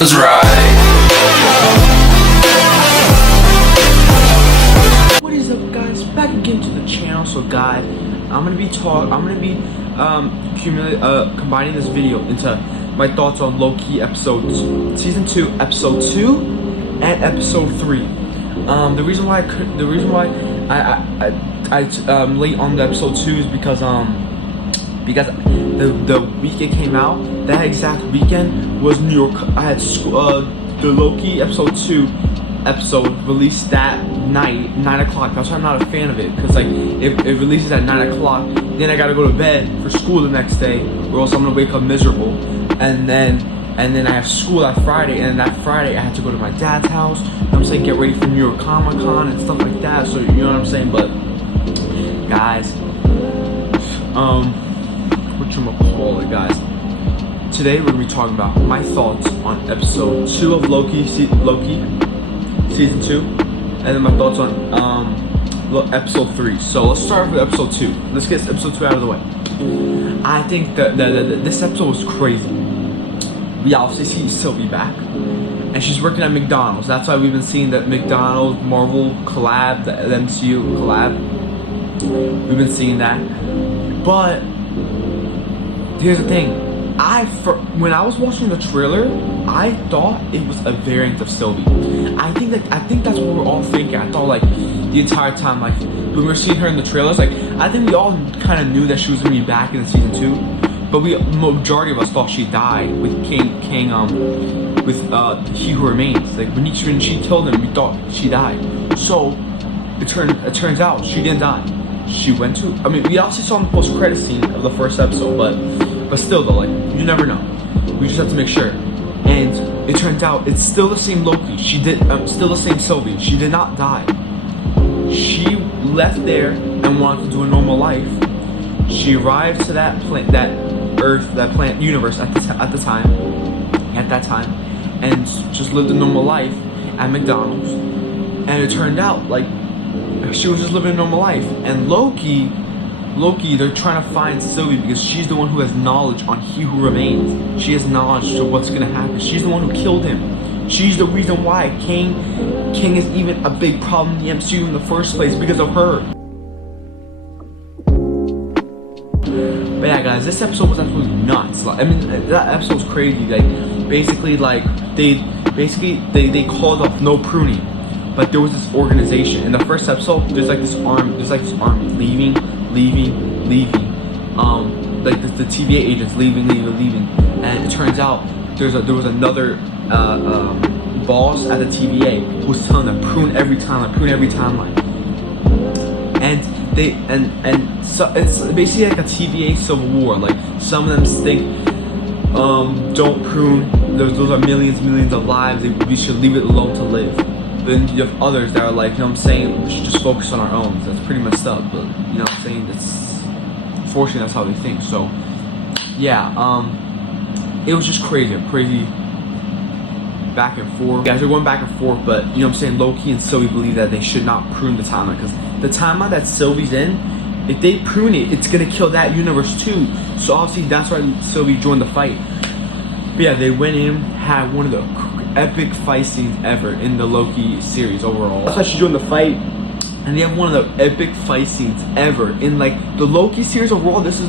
That's right. What is up, guys? Back again to the channel. So guys, I'm gonna be combining this video into my thoughts on Loki season 2, episode 2 and episode 3. The reason why I'm late on the episode 2 is because the week it came out, that exact weekend was New York. I had the Loki episode 2 episode released that night, 9 o'clock. That's why I'm not a fan of it, because like it releases at 9 o'clock. Then I gotta go to bed for school the next day, or else I'm gonna wake up miserable. And then I have school that Friday, and that Friday I had to go to my dad's house. You know what I'm saying, get ready for New York Comic Con and stuff like that. So you know what I'm saying. But guys, guys, today we're gonna be talking about my thoughts on episode 2 of Loki season 2, and then my thoughts on episode 3. So let's start with episode 2. Let's get episode 2 out of the way. I think that this episode was crazy. We obviously see Sylvie back, and she's working at McDonald's. That's why we've been seeing that McDonald's Marvel collab, the MCU collab. We've been seeing that, but here's the thing. When I was watching the trailer, I thought it was a variant of Sylvie. I think that's what we're all thinking. I thought like the entire time, like when we were seeing her in the trailers, like I think we all kind of knew that she was gonna be back in season 2, but majority of us thought she died with with He Who Remains. Like when she killed him, we thought she died. So it turns out she didn't die. She went to. I mean, we also saw in the post-credit scene of the first episode, but still though, like you never know. We just have to make sure. And it turns out it's still the same Loki. Still the same Sylvie. She did not die. She left there and wanted to do a normal life. She arrived to that planet universe at that time, and just lived a normal life at McDonald's. And it turned out like she was just living a normal life. And Loki, they're trying to find Sylvie because she's the one who has knowledge on He Who Remains. She has knowledge to what's gonna happen. She's the one who killed him. She's the reason why King is even a big problem in the MCU in the first place, because of her. But yeah, guys, this episode was absolutely nuts. Like, I mean, that episode was crazy. Like, basically, they called off no pruning, but there was this organization in the first episode. There's like this army leaving. Like the TVA agents leaving, and it turns out there was another boss at the TVA who was telling them prune every timeline. And so it's basically like a TVA civil war. Like some of them think don't prune. Those are millions of lives. We should leave it alone to live. Then you have others that are like, you know what I'm saying, we should just focus on our own. So that's pretty messed up, but you know what I'm saying, unfortunately that's how they think. So yeah, it was just crazy back and forth. Guys, they're going back and forth, but you know what I'm saying, Loki and Sylvie believe that they should not prune the timeline, because the timeline that Sylvie's in, if they prune it, it's gonna kill that universe too. So obviously that's why Sylvie joined the fight. But yeah, they went in, had one of the epic fight scenes ever in the Loki series overall. That's why she joined the fight, and they have one of the epic fight scenes ever in like the Loki series overall. This is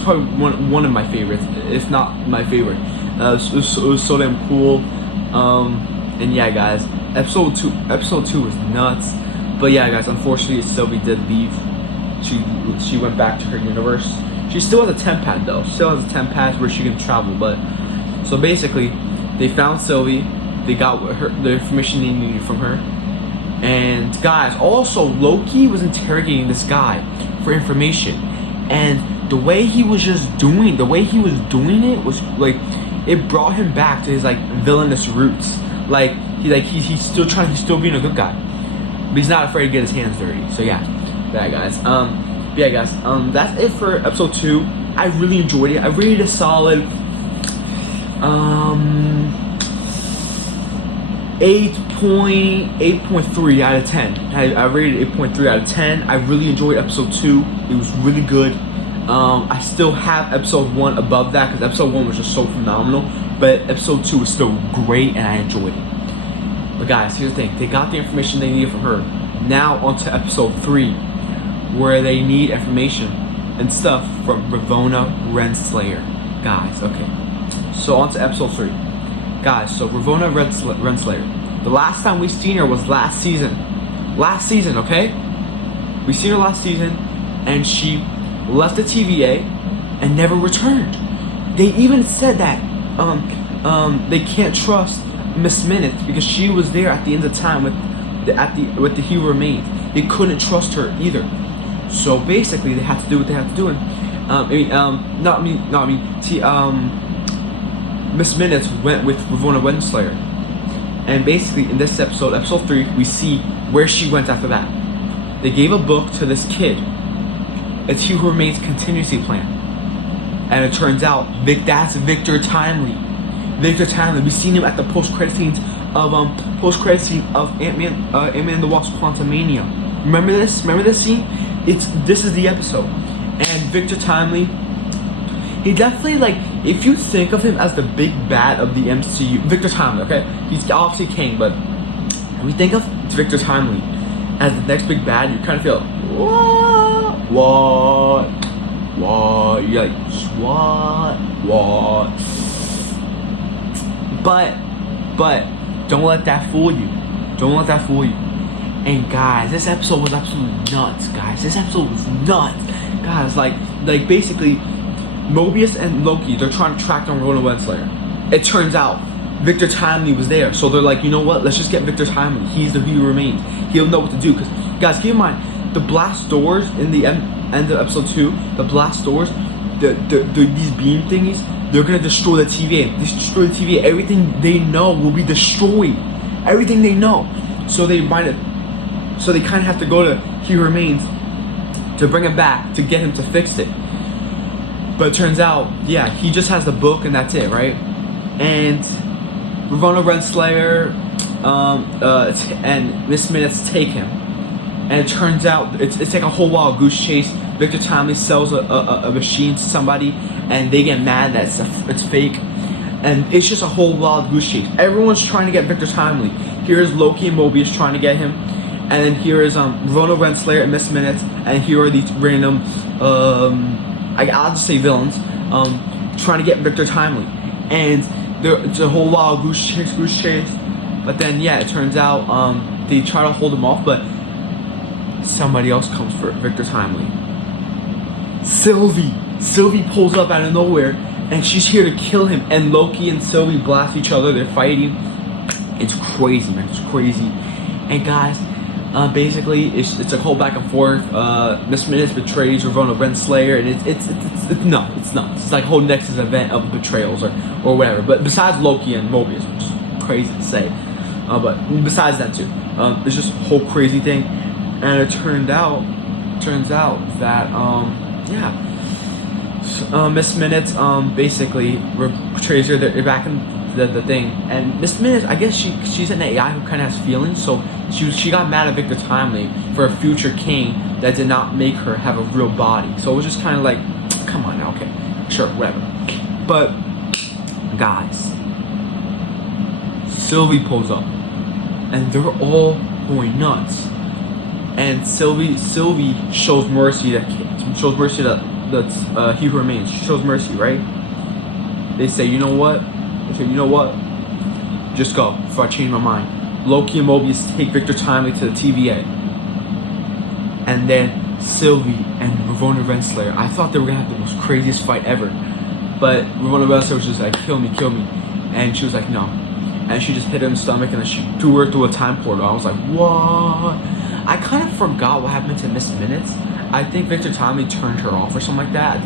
probably one of my favorites, if not my favorite. It was so damn cool. And yeah, guys, episode 2 was nuts. But yeah, guys, unfortunately Sylvie did leave. She went back to her universe. She still has a temp pad though. She still has a temp pad where she can travel. But so basically, they found Sylvie. They got the information they needed from her. And guys, also Loki was interrogating this guy for information, and the way he was doing it was like, it brought him back to his like villainous roots. Like he's still being a good guy, but he's not afraid to get his hands dirty. So yeah, guys. That's it for episode 2. I really enjoyed it. I rated a solid 8.3 out of 10. I rated 8.3 out of 10. I really enjoyed episode 2. It was really good. I still have episode 1 above that, because episode 1 was just so phenomenal. but episode 2 was still great and I enjoyed it. But guys, here's the thing, they got the information they needed from her. Now onto episode 3, where they need information and stuff from Ravonna Renslayer. Guys, okay, so onto episode 3. Guys, so Ravonna Renslayer, the last time we seen her was last season, okay? We seen her last season, and she left the TVA and never returned. They even said that they can't trust Miss Minutes because she was there at the end of time with the He Who Remains. They couldn't trust her either. So basically, they had to do what they had to do. Miss Minutes went with Ravonna Renslayer, and basically in this episode 3, we see where she went after that. They gave a book to this kid. It's He Who Remains contingency plan. And it turns out that's Victor Timely. Victor Timely. We've seen him at the post-credit scenes of Ant-Man and the Wasp: Quantumania. Remember this? Remember this scene? This is the episode. And Victor Timely, he definitely, like, if you think of him as the big bad of the MCU, Victor Timely, okay? He's obviously Kang, but when we think of Victor Timely as the next big bad, you kind of feel, what? You're like, what? But don't let that fool you. And guys, this episode was absolutely nuts, guys. Guys, like basically, Mobius and Loki, they're trying to track down Ravonna Renslayer. It turns out Victor Timely was there, so they're like, you know what? Let's just get Victor Timely. He's the He Who Remains. He'll know what to do. Because, guys, keep in mind, the blast doors in the end of episode 2, the blast doors, these beam thingies, they're gonna destroy the TVA. Destroy the TVA. Everything they know will be destroyed. Everything they know. So they kind of have to go to He Who Remains to bring him back, to get him to fix it. But it turns out, yeah, he just has the book and that's it, right? And Ravonna Renslayer and Miss Minutes take him. And it turns out it's like a whole wild goose chase. Victor Timely sells a machine to somebody and they get mad that it's fake. And it's just a whole wild goose chase. Everyone's trying to get Victor Timely. Here's Loki and Mobius trying to get him. And then here is Ravonna Renslayer and Miss Minutes. And here are these random, I'll just say villains, trying to get Victor Timely. And it's a whole wild goose chase. But then, yeah, it turns out they try to hold him off, but somebody else comes for Victor Timely. Sylvie pulls up out of nowhere, and she's here to kill him. And Loki and Sylvie blast each other. They're fighting. It's crazy, man. It's crazy. And guys, basically, it's a whole back and forth. Miss Minutes betrays Ravonna Renslayer, and it's nuts. It's nuts. It's like a whole Nexus event of betrayals or whatever. But besides Loki and Mobius, which is crazy to say, but besides that too, it's just a whole crazy thing. And it turns out that Miss Minutes basically betrays her. They're back in the thing, and Miss Minutes, I guess she's an AI who kind of has feelings, so she got mad at Victor Timely for a future king that did not make her have a real body. So it was just kind of like, come on now, okay, sure, whatever. But guys, Sylvie pulls up, and they're all going nuts. And Sylvie shows mercy that He Who Remains. She shows mercy, right? They say, you know what? Just go before I change my mind. Loki and Mobius take Victor Timely to the TVA. And then Sylvie and Ravonna Renslayer. I thought they were gonna have the most craziest fight ever. But Ravonna Renslayer was just like, kill me. And she was like, no. And she just hit her in the stomach and then she threw her through a time portal. I was like, what? I kind of forgot what happened to Miss Minutes. I think Victor Timely turned her off or something like that.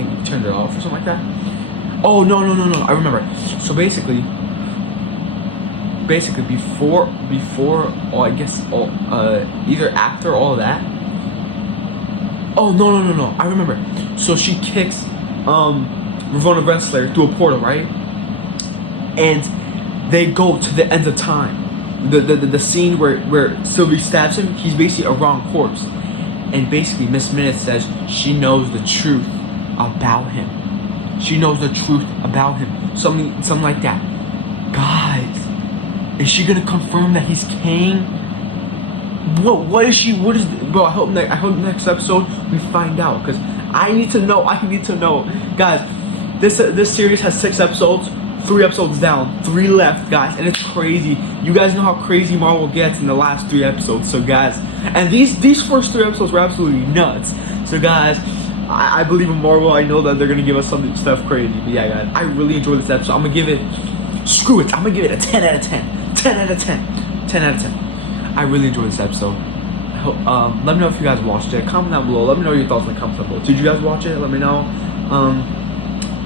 Oh, no. I remember. So basically before either after all of that. Oh, no. I remember. So she kicks Ravonna Renslayer through a portal, right? And they go to the end of time. The scene where Sylvie stabs him, he's basically a wrong corpse. And basically Miss Minutes says she knows the truth about him. Something like that. Is she gonna confirm that he's Kang? What is she? What is, bro? I hope next episode we find out, because I need to know. Guys. This series has 6 episodes, 3 episodes down, 3 left, guys, and it's crazy. You guys know how crazy Marvel gets in the last 3 episodes. So guys, and these first 3 episodes were absolutely nuts. So guys, I believe in Marvel. I know that they're gonna give us some stuff crazy. But yeah, guys, I really enjoyed this episode. I'm gonna give it, screw it, I'm gonna give it a 10 out of 10. 10 out of 10. 10 out of 10. I really enjoyed this episode. I hope, let me know if you guys watched it. Comment down below. Let me know your thoughts in the comments down below. Did you guys watch it? Let me know.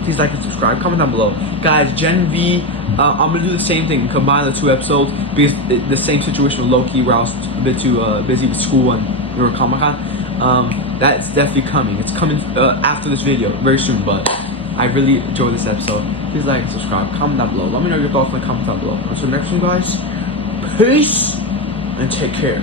Please like and subscribe. Comment down below, guys. Gen V. I'm gonna do the same thing. Combine the 2 episodes because the same situation with Loki, where I was a bit too busy with school and we were Comic-Con. That's definitely coming. It's coming after this video, very soon. But I really enjoyed this episode. Please like and subscribe. Comment down below. Let me know your thoughts in the comments down below. Until next one, guys. Peace and take care.